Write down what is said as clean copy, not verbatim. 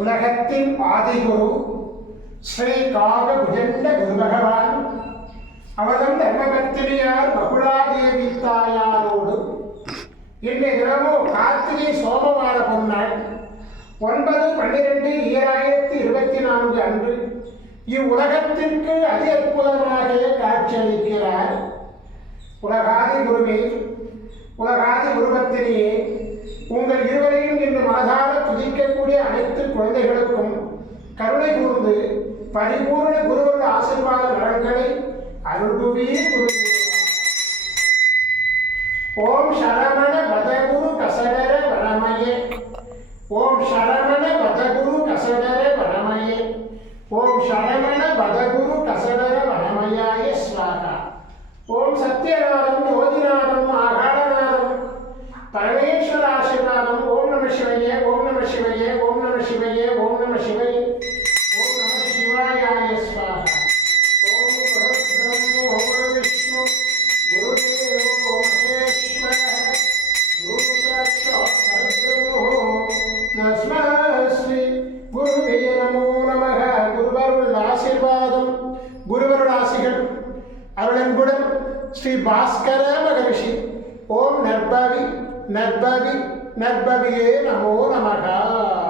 உலகத்தின் ஆதிகுரு ஸ்ரீ காக புஜண்ட குரு பகவான் அவதம் தர்மபத்தினியார் மகுளாதேவி தாயாரோடு இன்றைய தினமோ கார்த்திகை சோமவார பொன்னாள் 9/12/2024 அன்று இவ்வுலகத்திற்கு அதி அற்புதமாக காட்சியளிக்கிறார். உலகாதி குருவே, உலகாதி குருபத்தினியே, உங்கள் இருவரையும் இன்று மனதார துதிக்கக்கூடிய அனைத்து குழந்தைகளுக்கும் கருணை கூர்ந்து பரிபூர்ண குருவருடைய ஆசீர்வாத நலன்களை அருள்குவே குரு. ஓம் சரவண பதகுரு கசடர வனமயே, ஓம் சரவண பதகுரு கசடர வனமயே, ஓம் சரவண பதகுரு கசடர வனமயாய ஸ்வாகா. ஓம் சத்யநாதம் யோதிநாதம் ஆகாடநாதம் பரமேஸ்வர ஆசீர்வாதம். ஓம் நம சிவயே, ஓம் நம சிவயே, ஓம் நம சிவயே, ஓம் நம சிவயே, ஓம் நம சிவாயாய ஸ்வாகா. ஓம் பரபிரம்ம ஓம் விஷ்ணு குருதேவோ மகேஸ்வர குரு சாட்சாத் பரபிரம்மோ தஸ்மை ஸ்ரீ குருவே நமோ நமः. குருவருள் ஆசீர்வாதம், குருவருள் ஆசிகள் அருளன்புடன் ஸ்ரீ பாஸ்கர மகரிஷி. ஓம் நற்பவி நற்பவி நற்பவியே நமோ நமः.